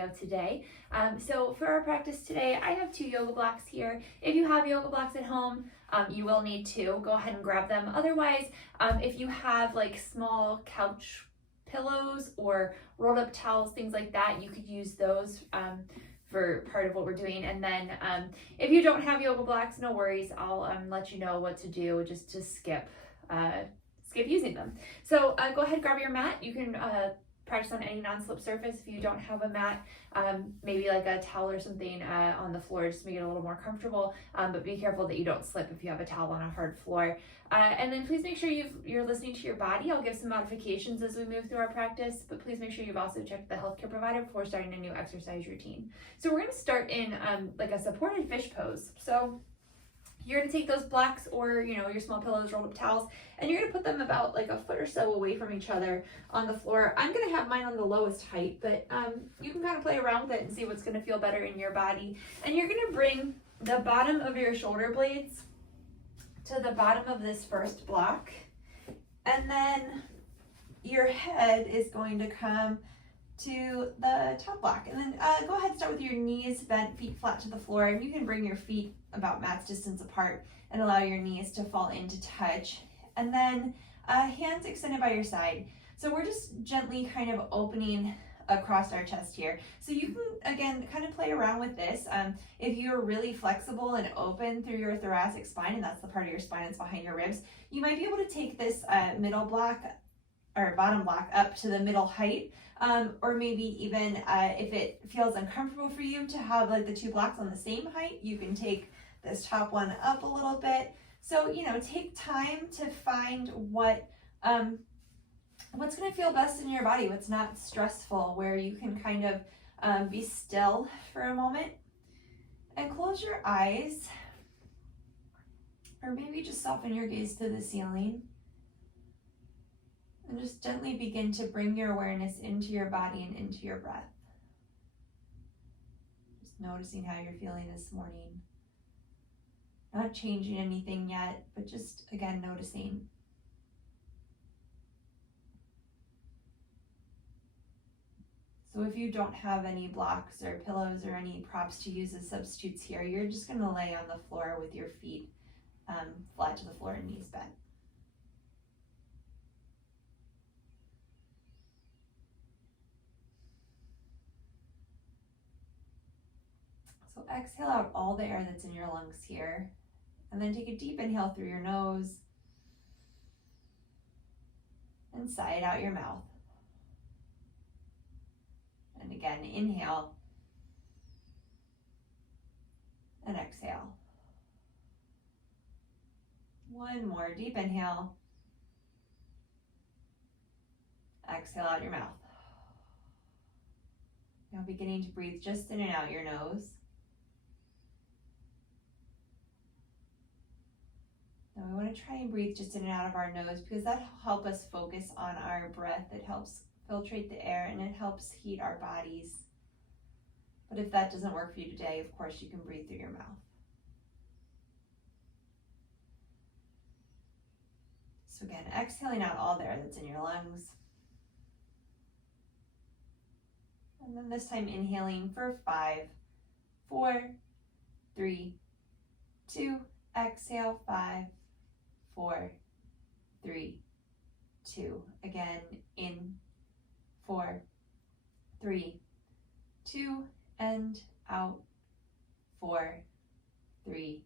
video today. So for our practice today, I have 2 yoga blocks here. If you have yoga blocks at home, you will need 2. Go ahead and grab them. Otherwise, if you have like small couch pillows or rolled up towels, things like that, you could use those for part of what we're doing. And then if you don't have yoga blocks, no worries. I'll let you know what to do just to skip using them. So go ahead, grab your mat. You can practice on any non-slip surface. If you don't have a mat, maybe like a towel or something on the floor just to make it a little more comfortable, but be careful that you don't slip if you have a towel on a hard floor. And then please make sure you're listening to your body. I'll give some modifications as we move through our practice, but please make sure you've also checked the healthcare provider before starting a new exercise routine. So we're going to start in like a supported fish pose. So you're going to take those blocks or, your small pillows, rolled up towels, and you're going to put them about like a foot or so away from each other on the floor. I'm going to have mine on the lowest height, but you can kind of play around with it and see what's going to feel better in your body. And you're going to bring the bottom of your shoulder blades to the bottom of this first block. And then your head is going to come to the top block. And then go ahead and start with your knees bent, feet flat to the floor. And you can bring your feet about mat's distance apart and allow your knees to fall into touch. And then hands extended by your side. So we're just gently kind of opening across our chest here. So you can, again, kind of play around with this. If you're really flexible and open through your thoracic spine, and that's the part of your spine that's behind your ribs, you might be able to take this middle block or bottom block up to the middle height. Or maybe even if it feels uncomfortable for you to have like the 2 blocks on the same height, you can take this top one up a little bit. So, take time to find what's going to feel best in your body, what's not stressful, where you can kind of be still for a moment and close your eyes, or maybe just soften your gaze to the ceiling. And just gently begin to bring your awareness into your body and into your breath. Just noticing how you're feeling this morning. Not changing anything yet, but just, again, noticing. So if you don't have any blocks or pillows or any props to use as substitutes here, you're just going to lay on the floor with your feet flat to the floor and knees bent. So exhale out all the air that's in your lungs here, and then take a deep inhale through your nose and sigh it out your mouth. And again, inhale and exhale. One more deep inhale. Exhale out your mouth. Now beginning to breathe just in and out your nose. Now we want to try and breathe just in and out of our nose because that'll help us focus on our breath. It helps filtrate the air and it helps heat our bodies. But if that doesn't work for you today, of course, you can breathe through your mouth. So again, exhaling out all the air that's in your lungs. And then this time inhaling for 5, 4, 3, 2, exhale, 5, 4, 3, 2. Again, in 4, 3, 2, and out 4, 3,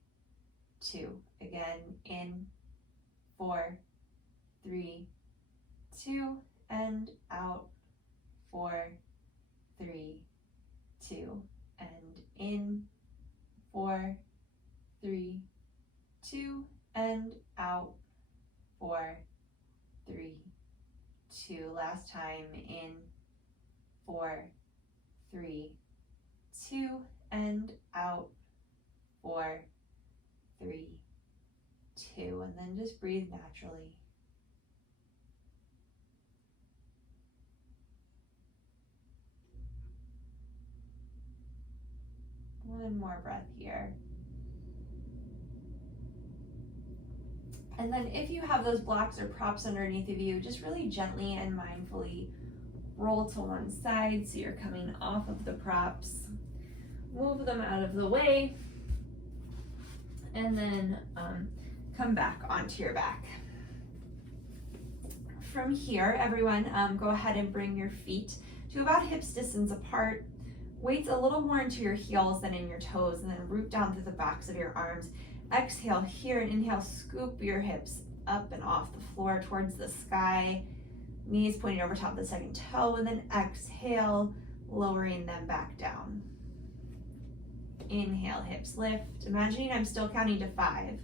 2. Again, in 4, 3, 2, and out 4, 3, 2, and in 4, 3, 2, and out 4, 3, 2. Last time, in 4, 3, 2, and out 4, 3, 2, and then just breathe naturally. One more breath here. And then if you have those blocks or props underneath of you, just really gently and mindfully roll to one side so you're coming off of the props. Move them out of the way, and then come back onto your back. From here, everyone, go ahead and bring your feet to about hips distance apart. Weights a little more into your heels than in your toes, and then root down through the backs of your arms. Exhale here, and inhale, scoop your hips up and off the floor towards the sky. Knees pointing over top of the second toe, and then exhale, lowering them back down. Inhale, hips lift. Imagining I'm still counting to 5.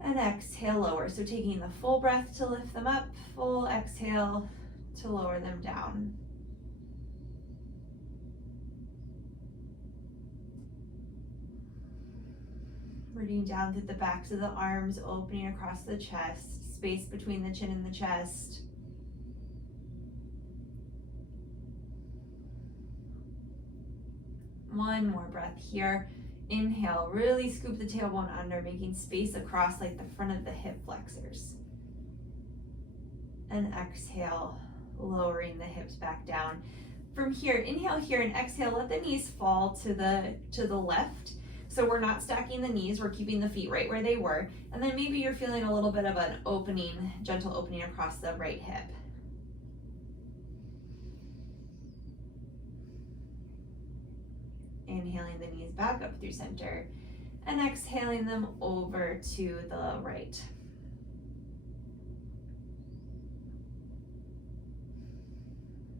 And exhale, lower. So taking the full breath to lift them up, full exhale to lower them down. Rooting down through the backs of the arms, opening across the chest, space between the chin and the chest. One more breath here. Inhale, really scoop the tailbone under, making space across like the front of the hip flexors. And exhale, lowering the hips back down. From here, inhale here and exhale, let the knees fall to the left. So we're not stacking the knees, we're keeping the feet right where they were. And then maybe you're feeling a little bit of an opening, gentle opening across the right hip. Inhaling the knees back up through center and exhaling them over to the right.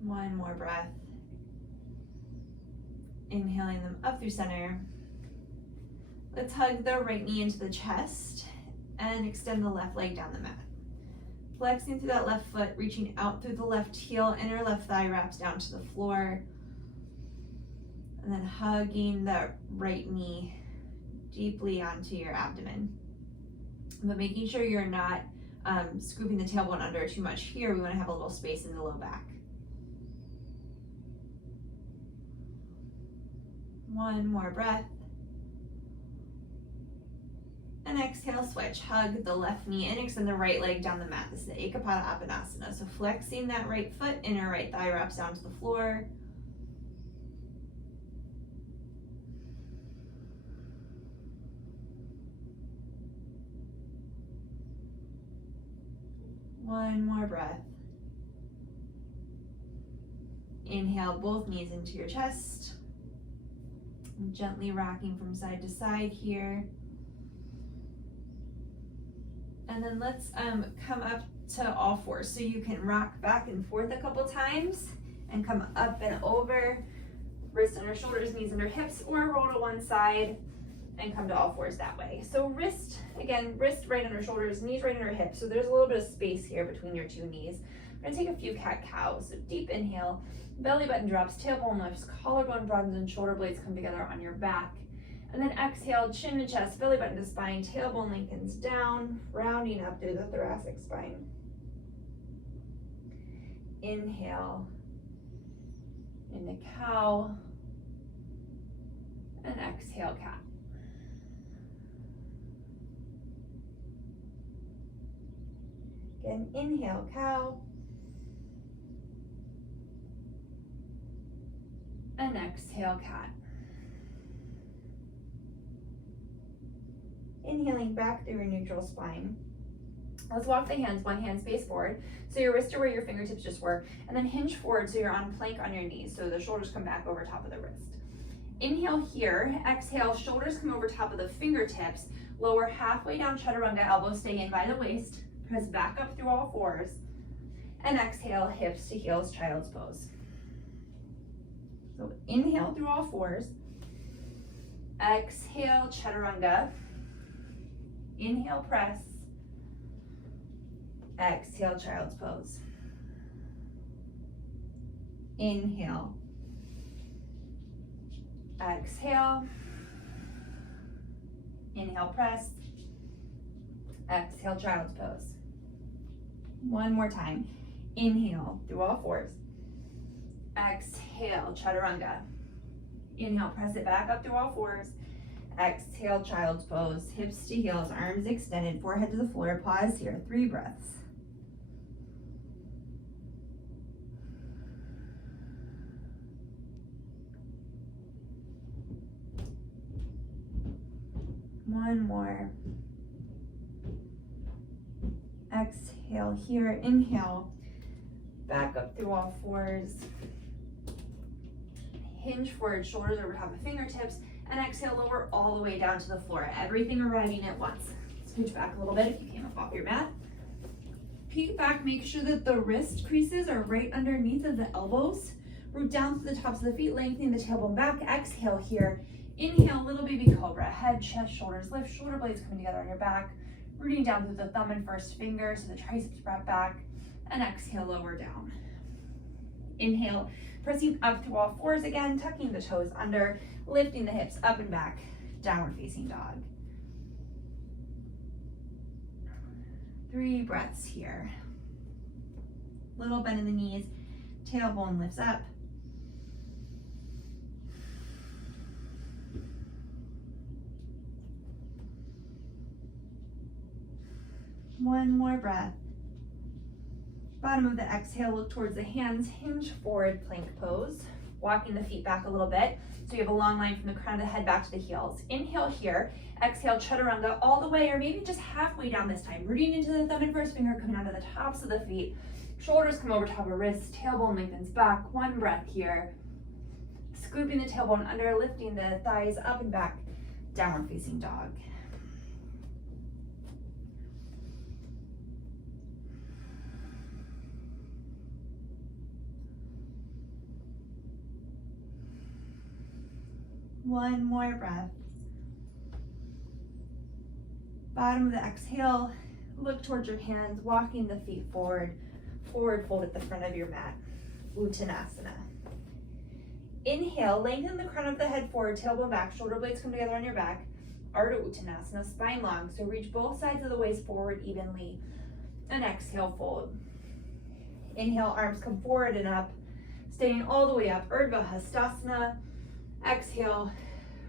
One more breath. Inhaling them up through center. Let's hug the right knee into the chest and extend the left leg down the mat. Flexing through that left foot, reaching out through the left heel, inner left thigh wraps down to the floor. And then hugging the right knee deeply onto your abdomen. But making sure you're not scooping the tailbone under too much here. We want to have a little space in the low back. One more breath. And exhale, switch. Hug the left knee in, extend the right leg down the mat. This is the Ekapada Appanasana. So flexing that right foot, inner right thigh wraps down to the floor. One more breath. Inhale, both knees into your chest. Gently rocking from side to side here. And then let's come up to all fours. So you can rock back and forth a couple times and come up and over. Wrists under shoulders, knees under hips, or roll to one side and come to all fours that way. So wrist right under shoulders, knees right under hips. So there's a little bit of space here between your two knees. We're gonna take a few cat-cows. So deep inhale, belly button drops, tailbone lifts, collarbone broadens, and shoulder blades come together on your back. And then exhale, chin to chest, belly button to spine, tailbone lengthens down, rounding up through the thoracic spine. Inhale into cow, and exhale, cat. Again, inhale, cow, and exhale, cat. Inhaling back through your neutral spine. Let's walk the hands, one hand space forward. So your wrists are where your fingertips just were. And then hinge forward so you're on plank on your knees. So the shoulders come back over top of the wrist. Inhale here. Exhale, shoulders come over top of the fingertips. Lower halfway down chaturanga, elbows stay in by the waist. Press back up through all fours. And exhale, hips to heels, child's pose. So inhale through all fours. Exhale, chaturanga. Inhale, press. Exhale, child's pose. Inhale. Exhale. Inhale, press. Exhale, child's pose. One more time. Inhale through all fours. Exhale, chaturanga. Inhale, press it back up through all fours. Exhale, child's pose. Hips to heels, arms extended, forehead to the floor. Pause here, 3 breaths. One more. Exhale here, inhale, back up through all fours. Hinge forward, shoulders over top of fingertips, and exhale, lower all the way down to the floor. Everything arriving at once. Scooch back a little bit if you came up off your mat. Peek back, make sure that the wrist creases are right underneath of the elbows. Root down to the tops of the feet, lengthening the tailbone back. Exhale here. Inhale, little baby cobra. Head, chest, shoulders lift, shoulder blades coming together on your back. Rooting down through the thumb and first finger so the triceps brought back. And exhale, lower down. Inhale, pressing up through all fours again, tucking the toes under, lifting the hips up and back, downward facing dog. 3 breaths here. Little bend in the knees, tailbone lifts up. One more breath. Bottom of the exhale, look towards the hands, hinge forward, plank pose. Walking the feet back a little bit, so you have a long line from the crown of the head back to the heels. Inhale here, exhale, chaturanga all the way, or maybe just halfway down this time. Rooting into the thumb and first finger, coming onto the tops of the feet. Shoulders come over top of wrists, tailbone lengthens back. One breath here. Scooping the tailbone under, lifting the thighs up and back, downward facing dog. One more breath. Bottom of the exhale, look towards your hands, walking the feet forward, forward fold at the front of your mat, Uttanasana. Inhale, lengthen the crown of the head forward, tailbone back, shoulder blades come together on your back, Ardha Uttanasana, spine long, so reach both sides of the waist forward evenly, and exhale, fold. Inhale, arms come forward and up, staying all the way up, Urdhva Hastasana. Exhale,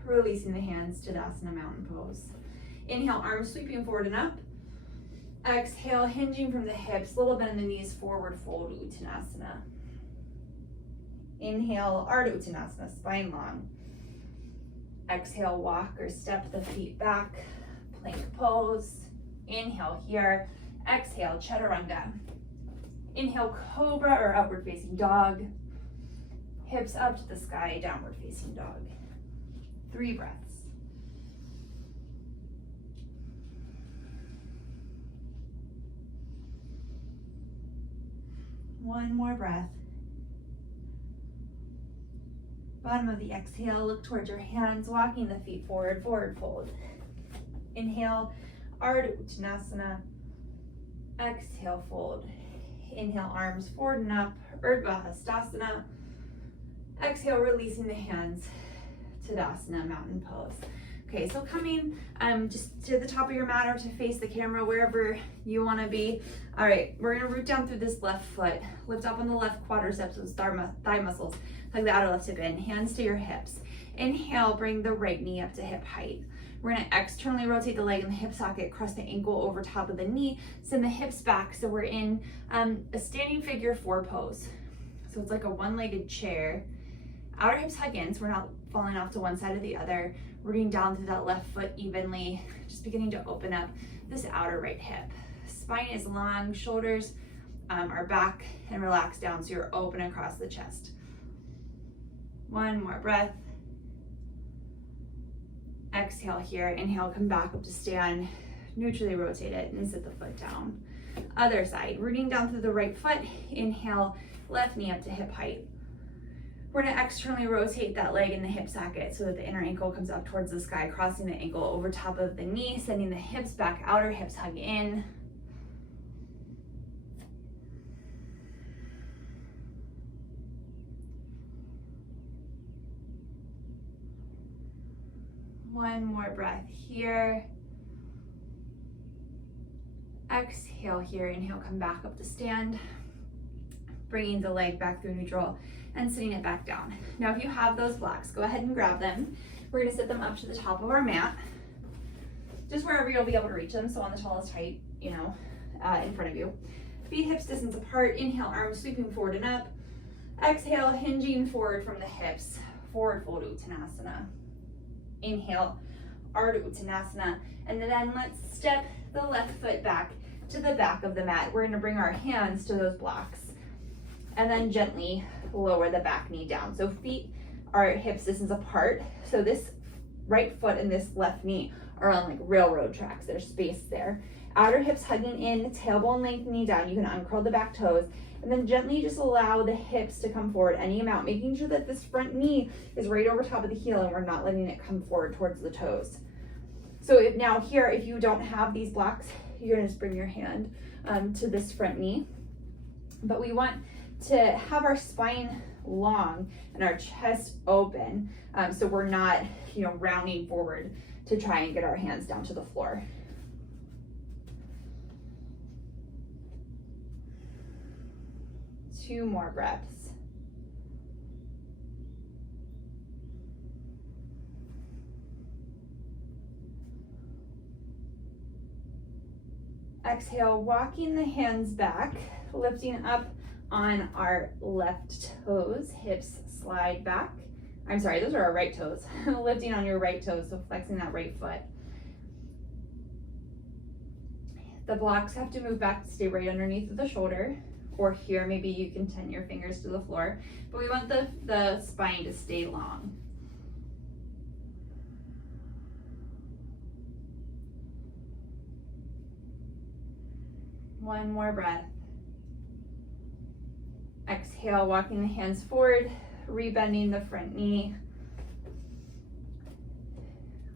releasing the hands, Tadasana, mountain pose. Inhale, arms sweeping forward and up. Exhale, hinging from the hips, little bend in the knees, forward fold, Uttanasana. Inhale, Ardha Uttanasana, spine long. Exhale, walk or step the feet back, plank pose. Inhale here, exhale, chaturanga. Inhale, cobra or upward facing dog. Hips up to the sky, downward facing dog. 3 breaths. One more breath. Bottom of the exhale, look towards your hands, walking the feet forward, forward fold. Inhale, Ardha Uttanasana. Exhale, fold. Inhale, arms forward and up, Urdhva Hastasana. Exhale, releasing the hands, Tadasana, mountain pose. Okay, so coming just to the top of your mat or to face the camera, wherever you want to be. All right, we're gonna root down through this left foot. Lift up on the left quadriceps, those thigh muscles. Hug the outer left hip in, hands to your hips. Inhale, bring the right knee up to hip height. We're gonna externally rotate the leg in the hip socket, cross the ankle over top of the knee, send the hips back. So we're in a standing figure 4 pose. So it's like a one-legged chair. Outer hips hug in, so we're not falling off to one side or the other. Rooting down through that left foot evenly, just beginning to open up this outer right hip. Spine is long, shoulders are back and relaxed down, so you're open across the chest. One more breath. Exhale here, inhale, come back up to stand, neutrally rotate it and sit the foot down. Other side, rooting down through the right foot, inhale, left knee up to hip height. We're gonna externally rotate that leg in the hip socket so that the inner ankle comes up towards the sky, crossing the ankle over top of the knee, sending the hips back, outer hips hug in. One more breath here. Exhale here, inhale, come back up to stand. Bringing the leg back through neutral and sitting it back down. Now, if you have those blocks, go ahead and grab them. We're gonna sit them up to the top of our mat, just wherever you'll be able to reach them. So on the tallest height, in front of you. Feet hips distance apart. Inhale, arms sweeping forward and up. Exhale, hinging forward from the hips. Forward fold Uttanasana. Inhale, Ardha Uttanasana. And then let's step the left foot back to the back of the mat. We're gonna bring our hands to those blocks and then gently lower the back knee down. So feet are hips distance apart. So this right foot and this left knee are on like railroad tracks. There's space there. Outer hips hugging in, tailbone lengthening down. You can uncurl the back toes and then gently just allow the hips to come forward any amount, making sure that this front knee is right over top of the heel and we're not letting it come forward towards the toes. So now here, if you don't have these blocks, you're gonna just bring your hand to this front knee. But we want to have our spine long and our chest open, so we're not, rounding forward to try and get our hands down to the floor. Two more breaths. Exhale, walking the hands back, lifting up on our left toes, hips slide back. I'm sorry, those are our right toes. Lifting on your right toes, so flexing that right foot. The blocks have to move back to stay right underneath the shoulder, or here, maybe you can tend your fingers to the floor, but we want the spine to stay long. One more breath. Exhale, walking the hands forward, rebending the front knee.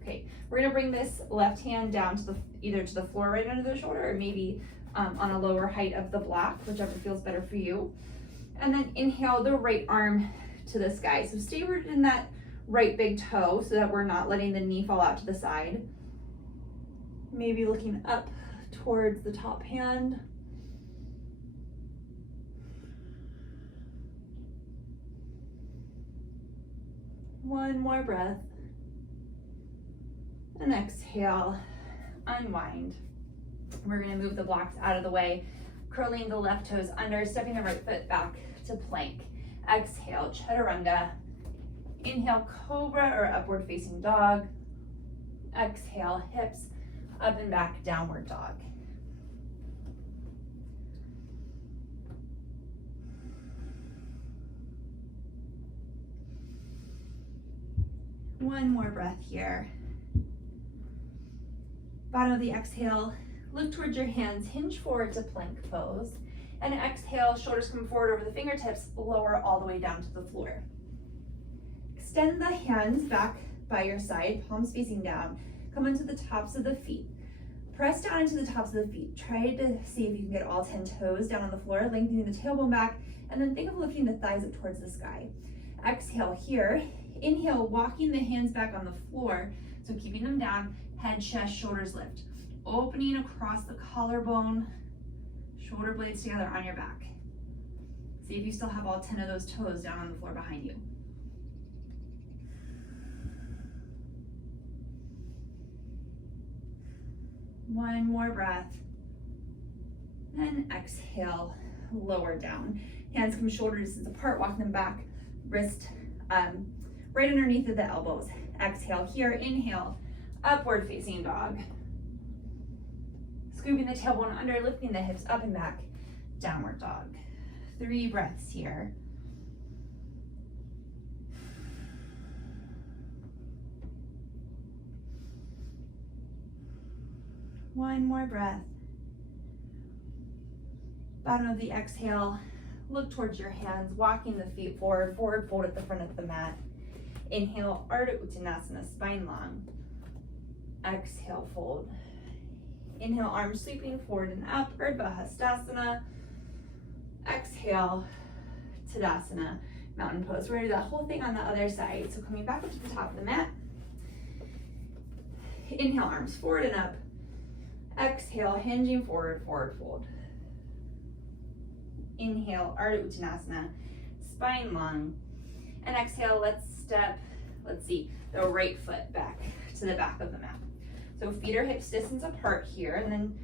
Okay, we're gonna bring this left hand down to either to the floor right under the shoulder or maybe on a lower height of the block, whichever feels better for you. And then inhale the right arm to the sky. So stay rooted in that right big toe so that we're not letting the knee fall out to the side. Maybe looking up towards the top hand. One more breath. And exhale, unwind. We're gonna move the blocks out of the way, curling the left toes under, stepping the right foot back to plank. Exhale, chaturanga. Inhale, cobra or upward facing dog. Exhale, hips up and back, downward dog. One more breath here. Bottom of the exhale, look towards your hands, hinge forward to plank pose. And exhale, shoulders come forward over the fingertips, lower all the way down to the floor. Extend the hands back by your side, palms facing down. Come into the tops of the feet. Press down into the tops of the feet. Try to see if you can get all 10 toes down on the floor, lengthening the tailbone back, and then think of lifting the thighs up towards the sky. Exhale here. Inhale, walking the hands back on the floor, so keeping them down, head, chest, shoulders lift. Opening across the collarbone, shoulder blades together on your back. See if you still have all 10 of those toes down on the floor behind you. One more breath. And exhale, lower down. Hands come shoulder distance apart, walk them back, wrist right underneath of the elbows. Exhale here, inhale, upward facing dog. Scooping the tailbone under, lifting the hips up and back, downward dog. 3 breaths here. One more breath. Bottom of the exhale, look towards your hands, walking the feet forward, forward fold at the front of the mat. Inhale, Ardha Uttanasana, spine long. Exhale, fold. Inhale, arms sweeping forward and up, Urdhva Hastasana. Exhale, Tadasana, mountain pose. We're gonna do that whole thing on the other side. So coming back up to the top of the mat. Inhale, arms forward and up. Exhale, hinging forward, forward fold. Inhale, Ardha Uttanasana, spine long. And exhale, let's step, the right foot back to the back of the mat. So feet are hips distance apart here, and then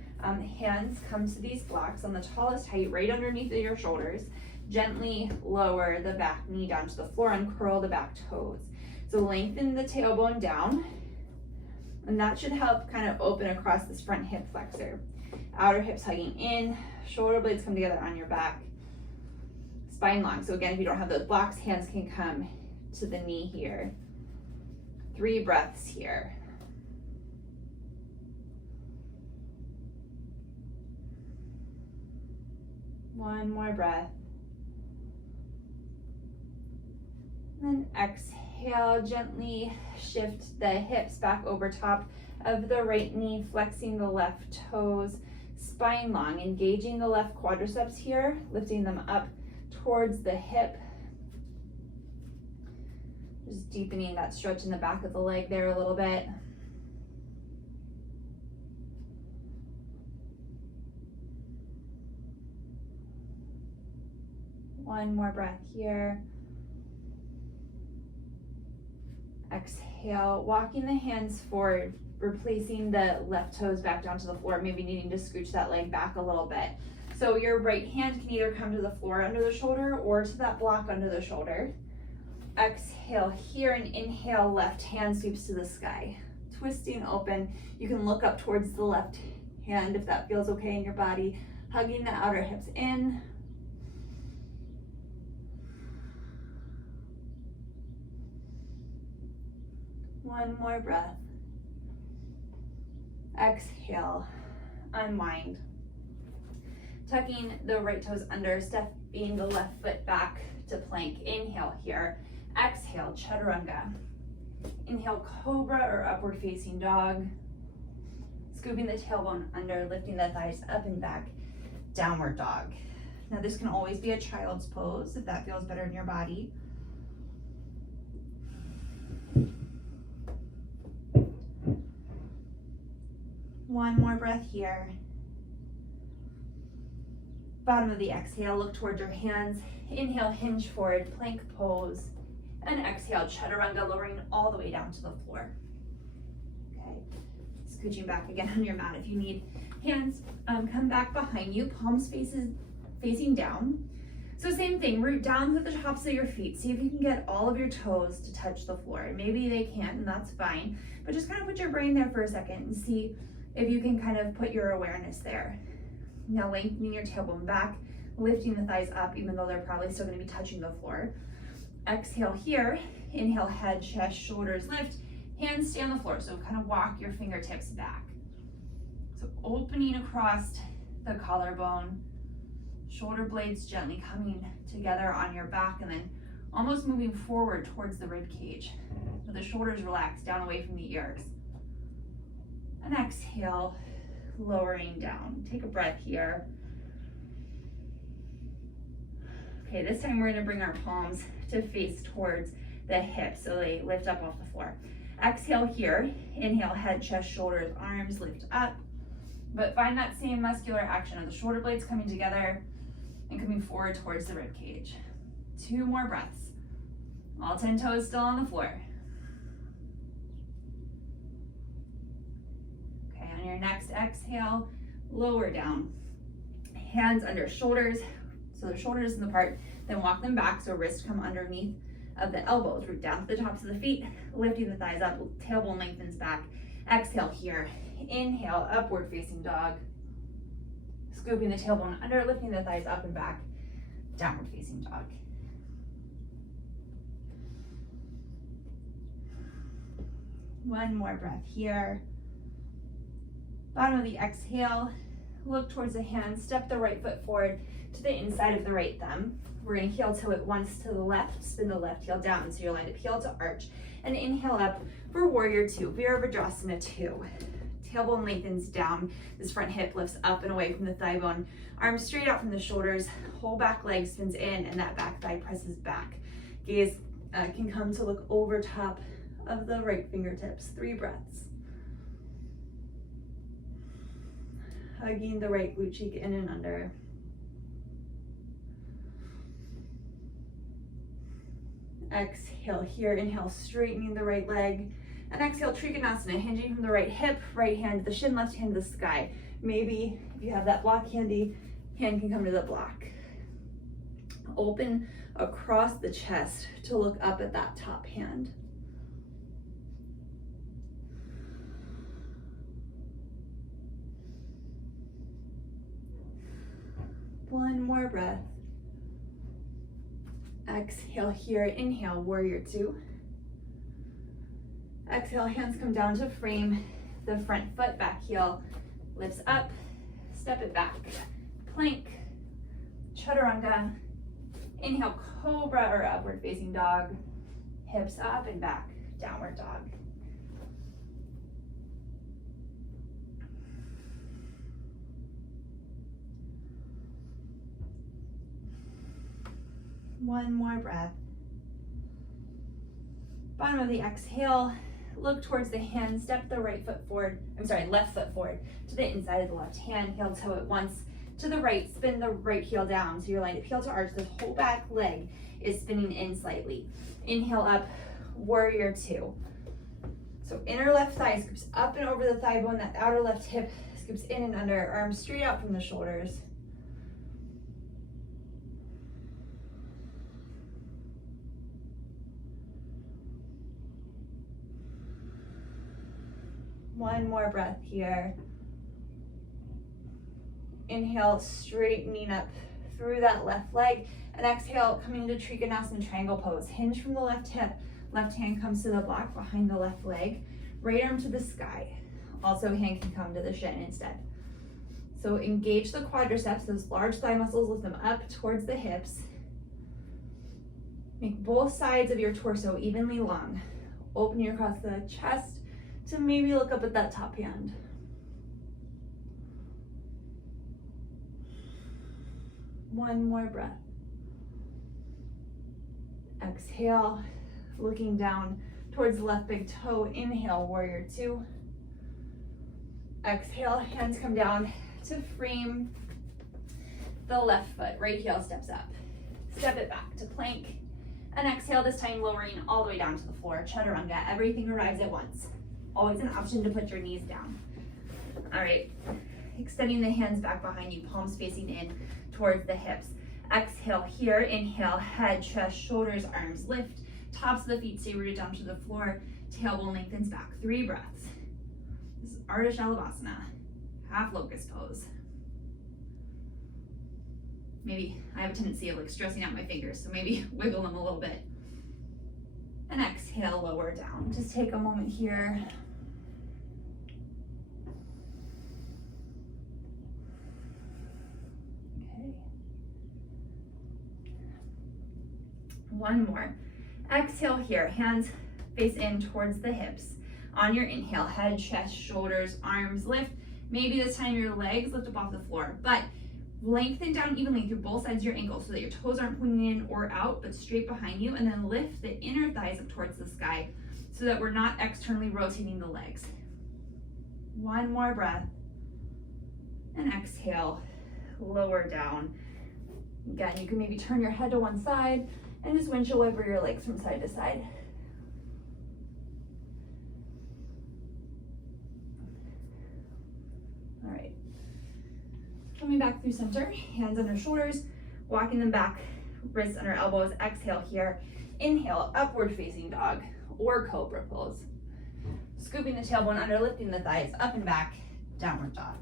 hands come to these blocks on the tallest height, right underneath of your shoulders. Gently lower the back knee down to the floor and curl the back toes. So lengthen the tailbone down, And that should help kind of open across this front hip flexor. Outer hips hugging in, shoulder blades come together on your back, spine long. So again, if you don't have those blocks, hands can come to the knee here. 3 breaths here. One more breath. And then exhale, gently shift the hips back over top of the right knee, flexing the left toes, spine long, engaging the left quadriceps here, lifting them up towards the hip. Just deepening that stretch in the back of the leg there a little bit. One more breath here. Exhale, walking the hands forward, replacing the left toes back down to the floor, maybe needing to scooch that leg back a little bit. So your right hand can either come to the floor under the shoulder or to that block under the shoulder. Exhale here and inhale, left hand sweeps to the sky. Twisting open, you can look up towards the left hand if that feels okay in your body. Hugging the outer hips in. One more breath. Exhale, unwind. Tucking the right toes under, stepping the left foot back to plank. Inhale here. Exhale, chaturanga. Inhale, cobra or upward facing dog. Scooping the tailbone under, lifting the thighs up and back. Downward dog. Now this can always be a child's pose if that feels better in your body. One more breath here. Bottom of the exhale, look towards your hands. Inhale, hinge forward, plank pose. And exhale, chaturanga, lowering all the way down to the floor. Okay, scooching back again on your mat if you need. Hands come back behind you, palms facing down. So same thing, root down to the tops of your feet. See if you can get all of your toes to touch the floor. Maybe they can't, and that's fine. But just kind of put your brain there for a second and see if you can kind of put your awareness there. Now lengthening your tailbone back, lifting the thighs up, even though they're probably still gonna be touching the floor. Exhale here, inhale, head, chest, shoulders lift, hands stay on the floor. So kind of walk your fingertips back. So opening across the collarbone, shoulder blades gently coming together on your back and then almost moving forward towards the rib cage. So the shoulders relax down away from the ears. And exhale, lowering down. Take a breath here. Okay, this time we're gonna bring our palms to face towards the hips so they lift up off the floor. Exhale here, inhale, head, chest, shoulders, arms lift up, but find that same muscular action of the shoulder blades coming together and coming forward towards the rib cage. 2 more breaths. All 10 toes still on the floor. Okay, on your next exhale, lower down. Hands under shoulders, so the shoulders in the part, then walk them back so wrists come underneath of the elbows. Root down to the tops of the feet, lifting the thighs up, tailbone lengthens back. Exhale here, inhale, upward facing dog. Scooping the tailbone under, lifting the thighs up and back, downward facing dog. One more breath here. Bottom of the exhale, look towards the hands, step the right foot forward to the inside of the right thumb. We're gonna heel toe it once to the left, spin the left heel down. So you'll line up heel to arch and inhale up for warrior 2, Virabhadrasana 2. Tailbone lengthens down, this front hip lifts up and away from the thigh bone. Arms straight out from the shoulders, whole back leg spins in and that back thigh presses back. Gaze can come to look over top of the right fingertips. 3 breaths. Hugging the right glute cheek in and under. Exhale here, inhale, straightening the right leg. And exhale, Trikonasana, hinging from the right hip, right hand to the shin, left hand to the sky. Maybe if you have that block handy, hand can come to the block. Open across the chest to look up at that top hand. One more breath. Exhale here, inhale, warrior two. Exhale, hands come down to frame the front foot, back heel lifts up, step it back. Plank, chaturanga. Inhale, cobra or upward facing dog. Hips up and back, downward dog. One more breath. Bottom of the exhale, look towards the hand, step the left foot forward to the inside of the left hand, heel toe at once to the right, spin the right heel down. So you're lined up heel to arch, this whole back leg is spinning in slightly. Inhale up, warrior two. So inner left thigh scoops up and over the thigh bone, that outer left hip scoops in and under, arms straight out from the shoulders. One more breath here. Inhale, straightening up through that left leg, and exhale, coming into Trikonasana triangle pose. Hinge from the left hip, left hand comes to the block behind the left leg, right arm to the sky. Also, hand can come to the shin instead. So engage the quadriceps, those large thigh muscles, lift them up towards the hips. Make both sides of your torso evenly long. Opening across the chest to maybe look up at that top hand. One more breath. Exhale, looking down towards the left big toe. Inhale, warrior two. Exhale, hands come down to frame the left foot. Right heel steps up. Step it back to plank. And exhale, this time lowering all the way down to the floor. Chaturanga, everything arrives at once. Always an option to put your knees down. All right, extending the hands back behind you, palms facing in towards the hips. Exhale here, inhale, head, chest, shoulders, arms lift. Tops of the feet stay rooted down to the floor. Tailbone lengthens back, 3 breaths. This is Ardha Shalabhasana, half locust pose. Maybe, I have a tendency of like stressing out my fingers, so maybe wiggle them a little bit. And exhale, lower down. Just take a moment here. Okay. One more. Exhale here, hands face in towards the hips. On your inhale, head, chest, shoulders, arms lift. Maybe this time your legs lift up off the floor, but lengthen down evenly through both sides of your ankles so that your toes aren't pointing in or out, but straight behind you, and then lift the inner thighs up towards the sky so that we're not externally rotating the legs. One more breath, and exhale, lower down. Again, you can maybe turn your head to one side and just windshield wiper your legs from side to side. All right. Coming back through center, hands under shoulders, walking them back, wrists under elbows. Exhale here. Inhale, upward facing dog or cobra pose. Scooping the tailbone under, lifting the thighs up and back, downward dog.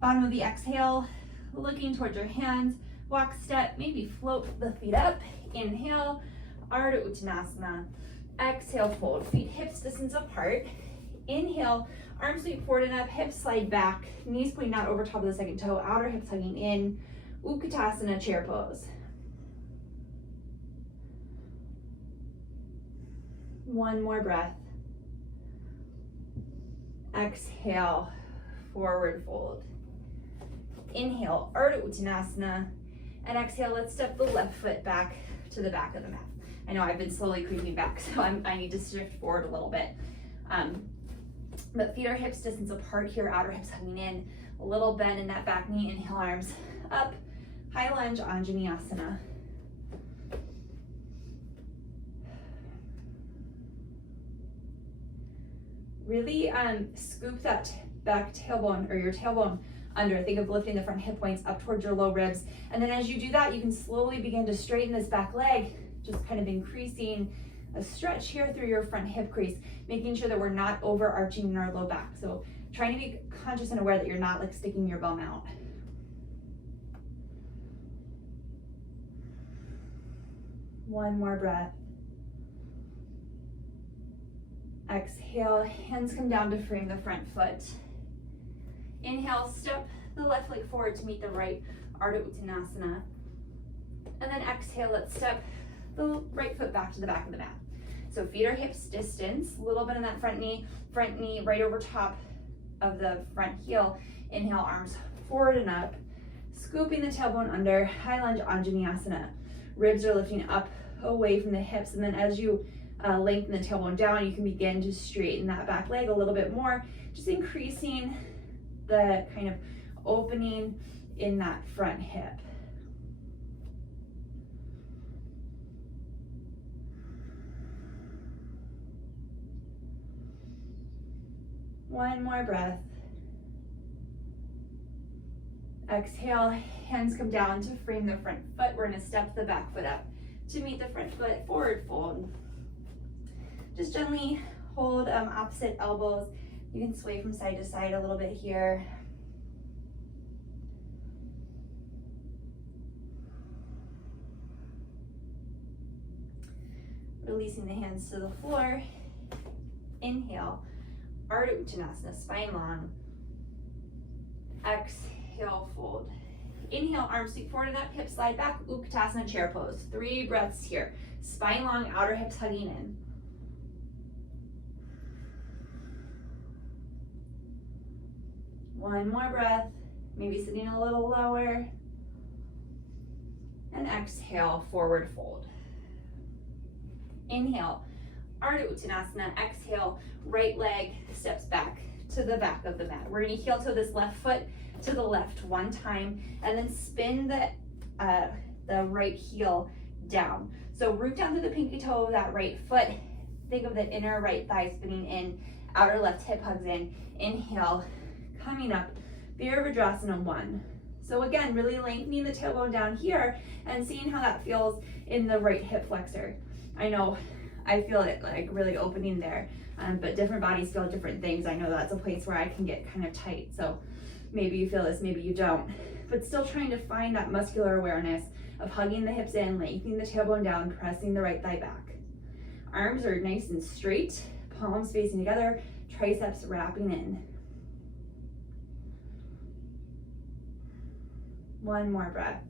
Bottom of the exhale, looking towards your hands, walk, step, maybe float the feet up. Inhale, Ardha Uttanasana. Exhale, fold, feet hips distance apart. Inhale, arms sweep forward and up, hips slide back, knees pointing out over top of the second toe, outer hips hugging in. Utkatasana, chair pose. One more breath. Exhale, forward fold. Inhale, Ardha Uttanasana. And exhale, let's step the left foot back to the back of the mat. I know I've been slowly creeping back, so I need to shift forward a little bit. But feet are hips distance apart here, outer hips hugging in. A little bend in that back knee. Inhale, arms up. High lunge, Anjaneyasana. Really scoop that back tailbone or your tailbone under. Think of lifting the front hip points up towards your low ribs. And then as you do that, you can slowly begin to straighten this back leg, just kind of increasing a stretch here through your front hip crease, making sure that we're not overarching in our low back. So trying to be conscious and aware that you're not like sticking your bum out. One more breath. Exhale, hands come down to frame the front foot. Inhale, step the left leg forward to meet the right, Ardha Uttanasana. And then exhale, let's step the right foot back to the back of the mat. So feet are hips distance, a little bit in that front knee right over top of the front heel. Inhale, arms forward and up, scooping the tailbone under, high lunge Anjaneyasana. Ribs are lifting up away from the hips, and then as you lengthen the tailbone down, you can begin to straighten that back leg a little bit more, just increasing the kind of opening in that front hip. One more breath. Exhale, hands come down to frame the front foot. We're gonna step the back foot up to meet the front foot, forward fold. Just gently hold opposite elbows. You can sway from side to side a little bit here. Releasing the hands to the floor. Inhale, Ardha Uttanasana, spine long. Exhale, fold. Inhale, arms sweep forward and up, hips slide back, Uttanasana, chair pose. 3 breaths here. Spine long, outer hips hugging in. One more breath, maybe sitting a little lower. And exhale, forward fold. Inhale, Ardha Uttanasana. Exhale, right leg steps back to the back of the mat. We're gonna heel toe this left foot to the left one time, and then spin the right heel down. So root down to the pinky toe of that right foot. Think of the inner right thigh spinning in, outer left hip hugs in. Inhale, coming up, Virabhadrasana 1. So again, really lengthening the tailbone down here and seeing how that feels in the right hip flexor. I know I feel it like really opening there, but different bodies feel different things. I know that's a place where I can get kind of tight. So maybe you feel this, maybe you don't, but still trying to find that muscular awareness of hugging the hips in, lengthening the tailbone down, pressing the right thigh back. Arms are nice and straight, palms facing together, triceps wrapping in. One more breath.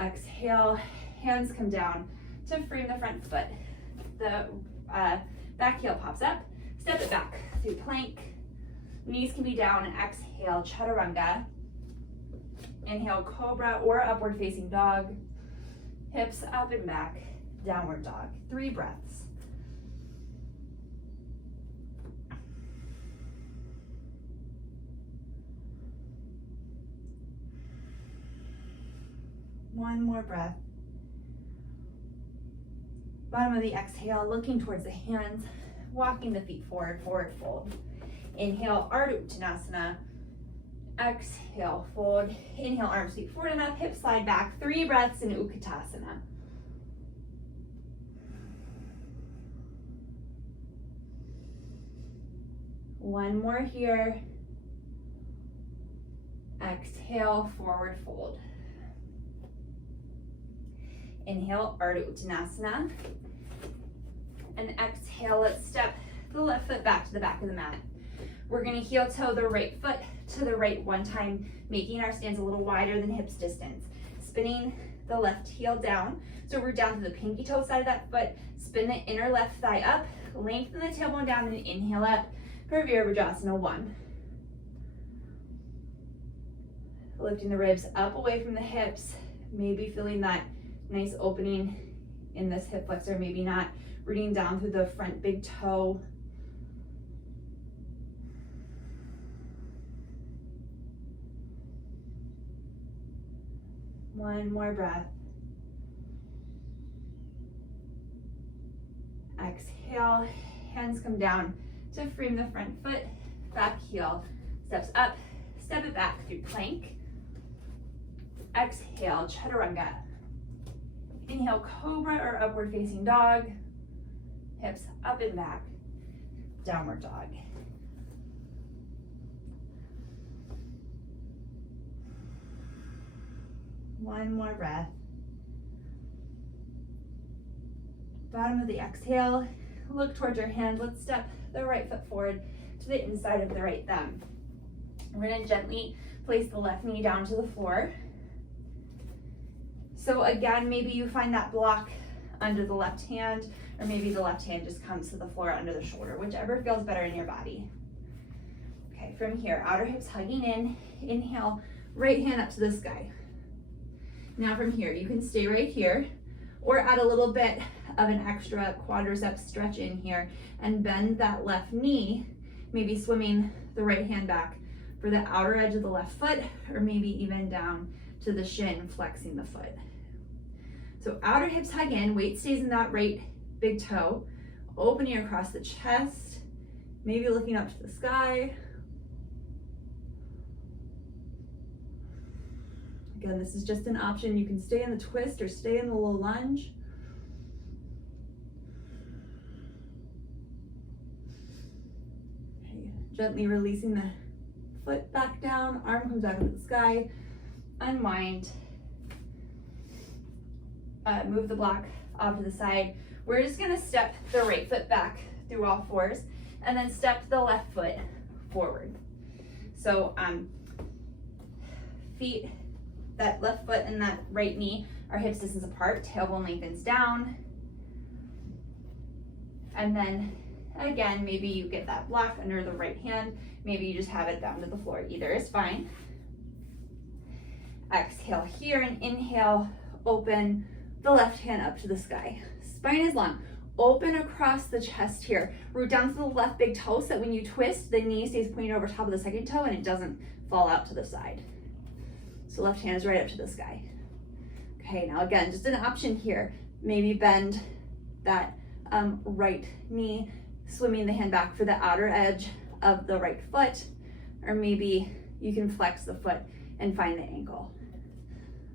Exhale, hands come down to frame the front foot. The back heel pops up, step it back through plank. Knees can be down, and exhale, chaturanga. Inhale, cobra or upward facing dog. Hips up and back, downward dog. 3 breaths. One more breath. Bottom of the exhale, looking towards the hands, walking the feet forward, forward fold. Inhale, Ardha Uttanasana. Exhale, fold. Inhale, arms sweep forward and up, hips slide back. 3 breaths in Utkatasana. One more here. Exhale, forward fold. Inhale, Ardha Uttanasana. And exhale, let's step the left foot back to the back of the mat. We're gonna heel toe the right foot to the right one time, making our stance a little wider than hips distance. Spinning the left heel down. So we're down to the pinky toe side of that foot. Spin the inner left thigh up, lengthen the tailbone down, and inhale up for Virabhadrasana 1. Lifting the ribs up away from the hips, maybe feeling that nice opening in this hip flexor, maybe not rooting down through the front big toe. One more breath. Exhale, hands come down to frame the front foot, back heel steps up, step it back through plank. Exhale, chaturanga. Inhale, cobra or upward facing dog. Hips up and back, downward dog. One more breath. Bottom of the exhale, look towards your hand. Let's step the right foot forward to the inside of the right thumb. We're gonna gently place the left knee down to the floor. So again, maybe you find that block under the left hand, or maybe the left hand just comes to the floor under the shoulder, whichever feels better in your body. Okay, from here, outer hips hugging in. Inhale, right hand up to the sky. Now from here, you can stay right here or add a little bit of an extra quadricep stretch in here and bend that left knee, maybe swimming the right hand back for the outer edge of the left foot, or maybe even down to the shin, flexing the foot. So outer hips hug in, weight stays in that right big toe, opening across the chest, maybe looking up to the sky. Again, this is just an option. You can stay in the twist or stay in the low lunge. Okay, gently releasing the foot back down, arm comes back into the sky, unwind. Move the block off to the side. We're just gonna step the right foot back through all fours and then step the left foot forward. So feet, that left foot and that right knee are hips distance apart, tailbone lengthens down. And then again, maybe you get that block under the right hand, maybe you just have it down to the floor, either is fine. Exhale here and inhale, open the left hand up to the sky. Spine is long. Open across the chest here. Root down to the left big toe so that when you twist, the knee stays pointed over top of the second toe and it doesn't fall out to the side. So left hand is right up to the sky. Okay, now again, just an option here. Maybe bend that right knee, swimming the hand back for the outer edge of the right foot, or maybe you can flex the foot and find the ankle.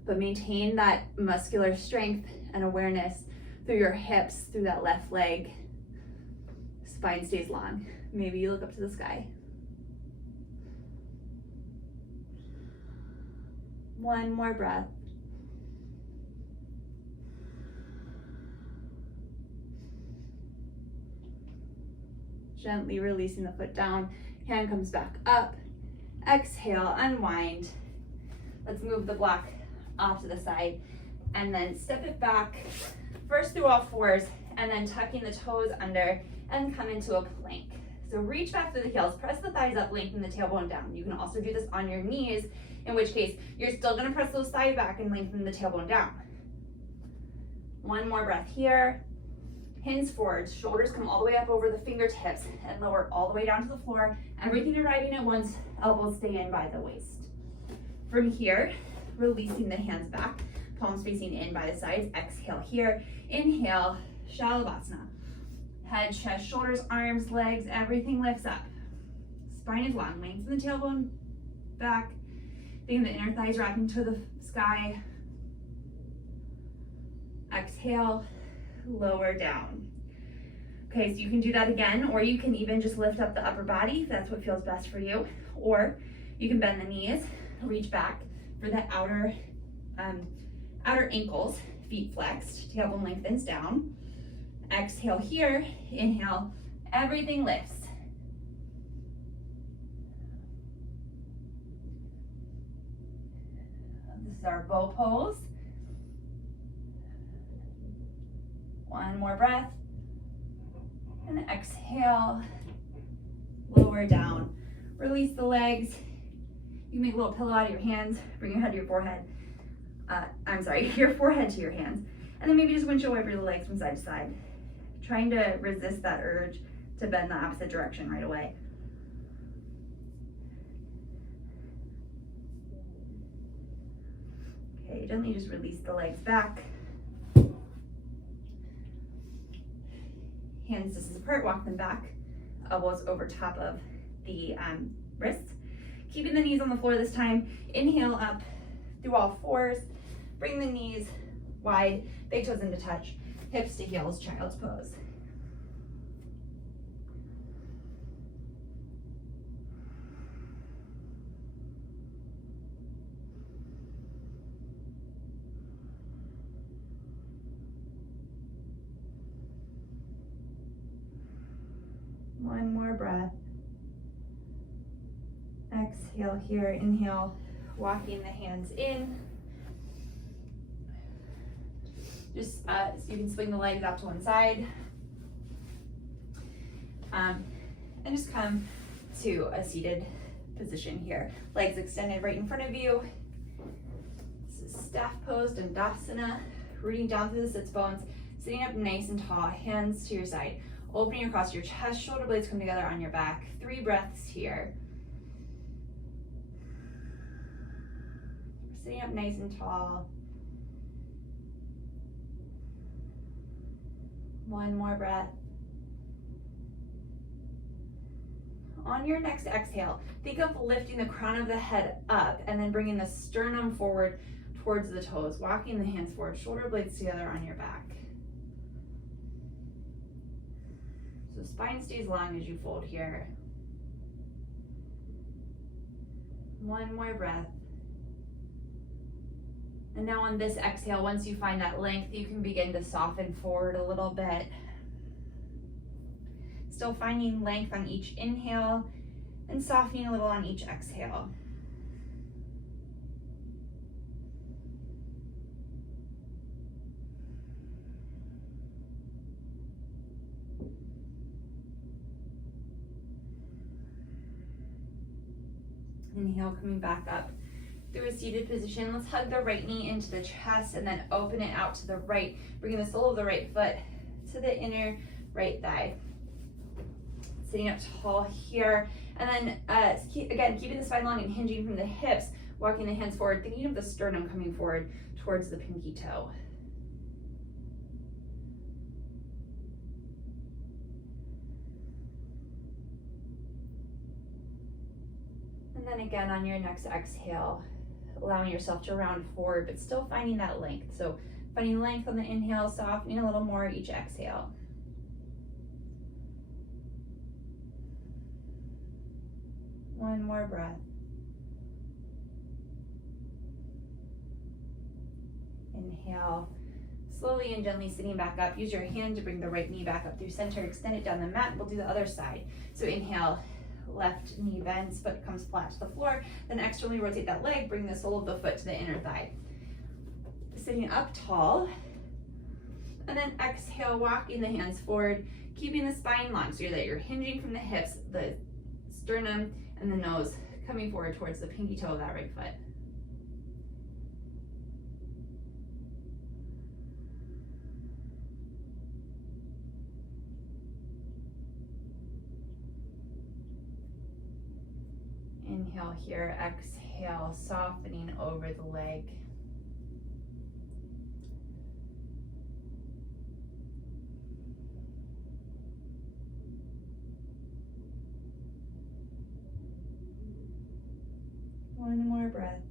But maintain that muscular strength and awareness through your hips, through that left leg. Spine stays long. Maybe you look up to the sky. One more breath. Gently releasing the foot down, hand comes back up. Exhale, unwind. Let's move the block off to the side and then step it back, first through all fours and then tucking the toes under and come into a plank. So reach back through the heels, press the thighs up, lengthen the tailbone down. You can also do this on your knees, in which case you're still gonna press those thighs back and lengthen the tailbone down. One more breath here. Hands forward, shoulders come all the way up over the fingertips and lower all the way down to the floor. Everything arriving at once, elbows stay in by the waist. From here, releasing the hands back, palms facing in by the sides. Exhale here, inhale, Shalabhasana. Head, chest, shoulders, arms, legs, everything lifts up. Spine is long, lengthen the tailbone back. Think of the inner thighs wrapping to the sky. Exhale, lower down. Okay, so you can do that again, or you can even just lift up the upper body if that's what feels best for you. Or you can bend the knees, reach back for the outer ankles, feet flexed, tailbone lengthens down. Exhale here, inhale, everything lifts. This is our bow pose. One more breath. And exhale, lower down. Release the legs. You can make a little pillow out of your hands. Bring your head to your forehead. Your forehead to your hands. And then maybe just windshield wiper the legs from side to side. Trying to resist that urge to bend the opposite direction right away. Okay, gently just release the legs back. Hands distance apart, walk them back. Elbows over top of the wrists. Keeping the knees on the floor this time. Inhale up through all fours. Bring the knees wide, big toes into touch, hips to heels, child's pose. One more breath. Exhale here, inhale, walking the hands in. Just so you can swing the legs out to one side. And just come to a seated position here. Legs extended right in front of you. This is staff pose, Dandasana. Rooting down through the sits bones, sitting up nice and tall, hands to your side. Opening across your chest, shoulder blades come together on your back. 3 breaths here. Sitting up nice and tall. One more breath. On your next exhale, think of lifting the crown of the head up and then bringing the sternum forward towards the toes, walking the hands forward, shoulder blades together on your back. So spine stays long as you fold here. One more breath. And now on this exhale, once you find that length, you can begin to soften forward a little bit. Still finding length on each inhale and softening a little on each exhale. Inhale, coming back up through a seated position. Let's hug the right knee into the chest and then open it out to the right, bringing the sole of the right foot to the inner right thigh. Sitting up tall here, and then again, keeping the spine long and hinging from the hips, walking the hands forward, thinking of the sternum coming forward towards the pinky toe. And then again on your next exhale, allowing yourself to round forward, but still finding that length. So finding length on the inhale, softening a little more each exhale. One more breath. Inhale, slowly and gently sitting back up. Use your hand to bring the right knee back up through center, extend it down the mat. We'll do the other side. So inhale, left knee bends, foot comes flat to the floor. Then externally rotate that leg, bring the sole of the foot to the inner thigh. Sitting up tall. And then exhale, walking the hands forward, keeping the spine long so that you're hinging from the hips, the sternum, and the nose coming forward towards the pinky toe of that right foot. Inhale here, exhale, softening over the leg. One more breath.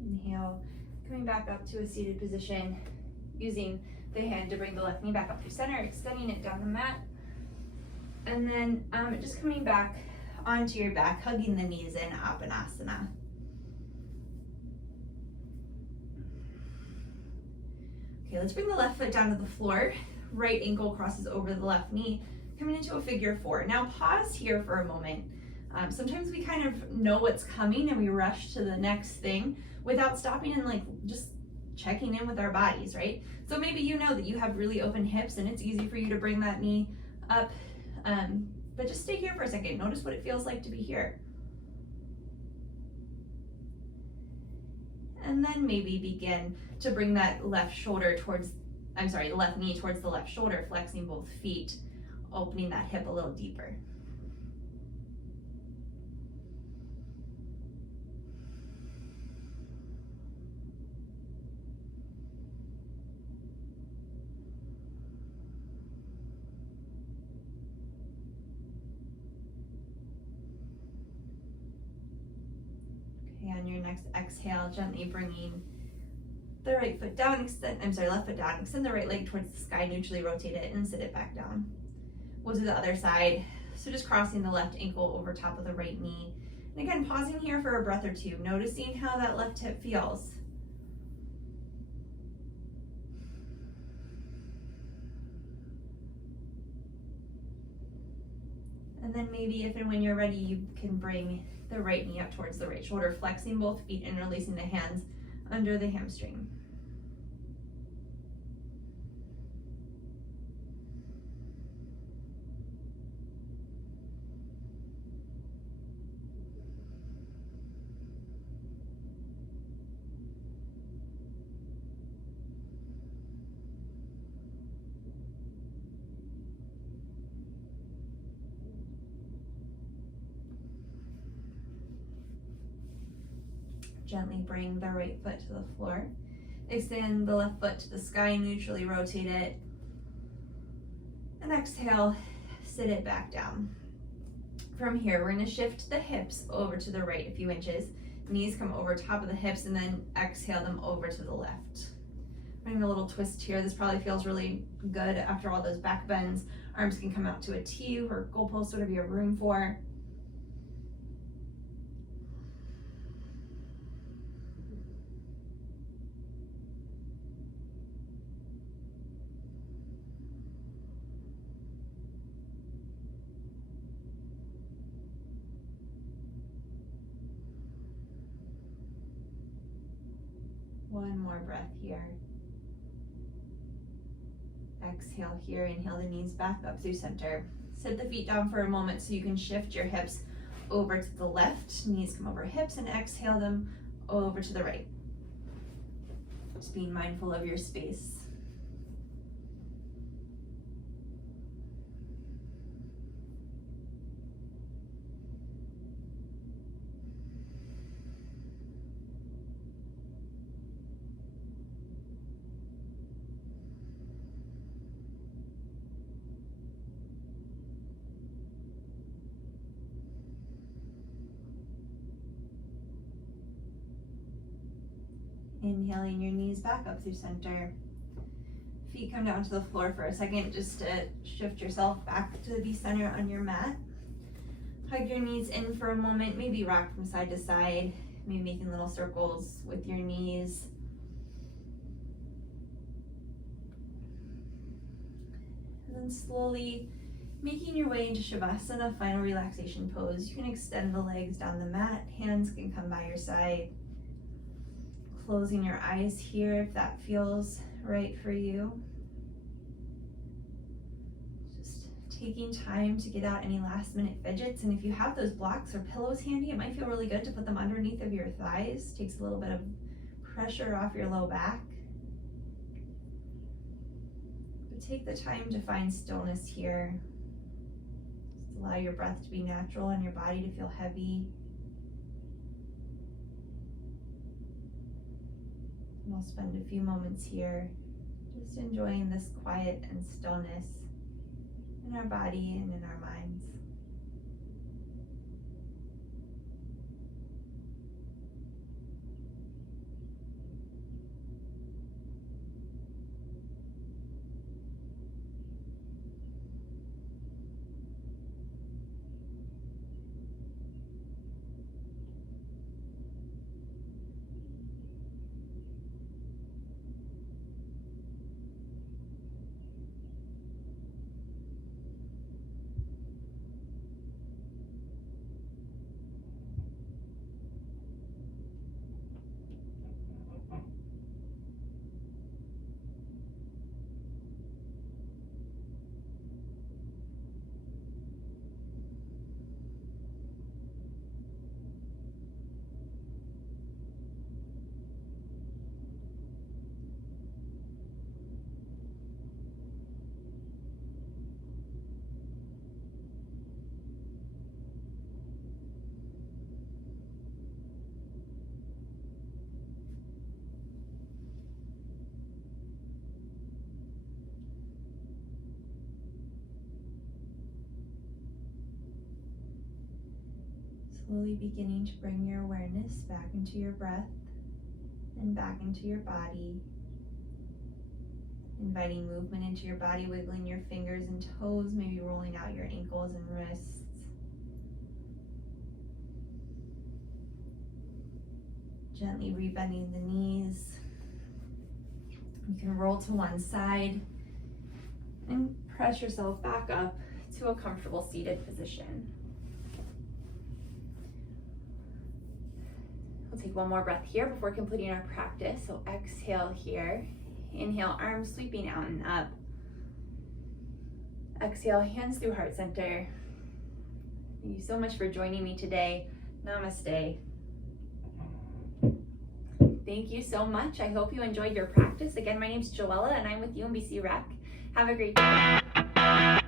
Inhale, coming back up to a seated position, using the hand to bring the left knee back up through center, extending it down the mat. And then just coming back onto your back, hugging the knees in Apanasana. Okay, let's bring the left foot down to the floor. Right ankle crosses over the left knee, coming into a figure 4. Now pause here for a moment. Sometimes we kind of know what's coming and we rush to the next thing without stopping and just checking in with our bodies, right? So maybe you know that you have really open hips and it's easy for you to bring that knee up. But just stay here for a second. Notice what it feels like to be here. And then maybe begin to bring that left knee towards the left shoulder, flexing both feet, opening that hip a little deeper. On your next exhale, gently bringing the right foot down, left foot down, extend the right leg towards the sky, neutrally rotate it and sit it back down. We'll do the other side. So just crossing the left ankle over top of the right knee. And again, pausing here for a breath or two, noticing how that left hip feels. And then maybe if and when you're ready, you can bring the right knee up towards the right shoulder, flexing both feet and releasing the hands under the hamstring. Gently bring the right foot to the floor. Extend the left foot to the sky, neutrally rotate it. And exhale, sit it back down. From here, we're gonna shift the hips over to the right a few inches. Knees come over top of the hips and then exhale them over to the left. Bring a little twist here. This probably feels really good after all those back bends. Arms can come out to a T or goalpost, whatever you have room for. One more breath here. Exhale here, inhale the knees back up through center. Sit the feet down for a moment so you can shift your hips over to the left. Knees come over hips and exhale them over to the right. Just being mindful of your space. Inhaling your knees back up through center. Feet come down to the floor for a second just to shift yourself back to the center on your mat. Hug your knees in for a moment, maybe rock from side to side, maybe making little circles with your knees. And then slowly making your way into Shavasana, final relaxation pose. You can extend the legs down the mat, hands can come by your side. Closing your eyes here if that feels right for you. Just taking time to get out any last minute fidgets, and if you have those blocks or pillows handy, it might feel really good to put them underneath of your thighs. Takes a little bit of pressure off your low back. But take the time to find stillness here. Just allow your breath to be natural and your body to feel heavy. We'll spend a few moments here just enjoying this quiet and stillness in our body and in our minds. Slowly beginning to bring your awareness back into your breath and back into your body. Inviting movement into your body, wiggling your fingers and toes, maybe rolling out your ankles and wrists. Gently rebending the knees. You can roll to one side and press yourself back up to a comfortable seated position. We'll take one more breath here before completing our practice. So exhale here. Inhale, arms sweeping out and up. Exhale, hands through heart center. Thank you so much for joining me today. Namaste. Thank you so much. I hope you enjoyed your practice. Again, my name is Joella and I'm with UMBC Rec. Have a great day.